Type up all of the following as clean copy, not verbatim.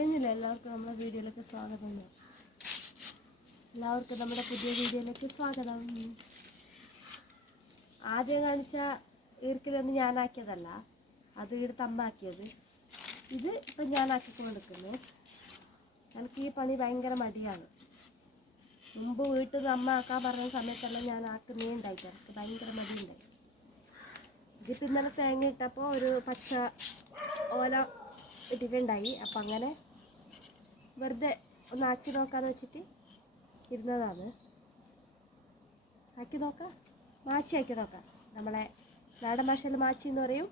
പറയുന്നില്ല എല്ലാവർക്കും നമ്മുടെ വീഡിയോയിലേക്ക് സ്വാഗതം. എല്ലാവർക്കും നമ്മുടെ പുതിയ വീഡിയോയിലേക്ക് സ്വാഗതം. ആദ്യം കാണിച്ച ഈർക്കിലൊന്നും ഞാനാക്കിയതല്ല, അത് ഇവിടുത്തെ അമ്മ ആക്കിയത്. ഇത് ഇപ്പം ഞാനാക്കിക്കൊണ്ടിരിക്കുന്നത്. എനിക്ക് ഈ പണി ഭയങ്കര മടിയാണ്. മുമ്പ് വീട്ടിൽ നിന്ന് അമ്മ ആക്കാൻ പറഞ്ഞ സമയത്തെല്ലാം ഞാൻ ആക്കുന്നേ ഉണ്ടായിട്ട് എനിക്ക് ഭയങ്കര മടിയുണ്ടായി. ഇതിപ്പോൾ ഇന്നലെ തേങ്ങ ഇട്ടപ്പോൾ ഒരു പച്ച ഓല ഇട്ടിട്ടുണ്ടായി. അപ്പം അങ്ങനെ വെറുതെ ഒന്ന് ആക്കി നോക്കാമെന്ന് വെച്ചിട്ട് ഇരുന്നതാണ്. ആക്കി നോക്കാം, മാച്ചി ആക്കി നോക്കാം. നമ്മളെ നാടൻ ഭാഷയിൽ മാച്ചി എന്ന് പറയും.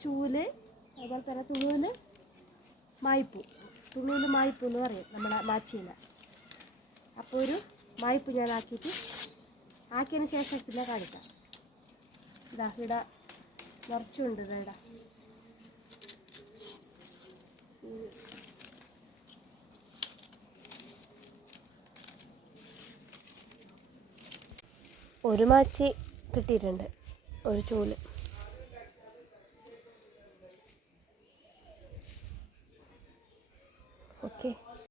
ചൂല്, അതുപോലെ തന്നെ തുളുവിൽ മായ്പൂ എന്ന് പറയും നമ്മളെ മാച്ചീനെ. അപ്പോൾ ഒരു മായ്പ് ഞാൻ ആക്കിയതിന് ശേഷം പിന്നെ കാണിക്കാം. ഇതാ ഇവിടെ നിറച്ചുണ്ട്. ഇതാ ഒരു മാച്ചി കിട്ടിയിട്ടുണ്ട്, ഒരു ചൂല്.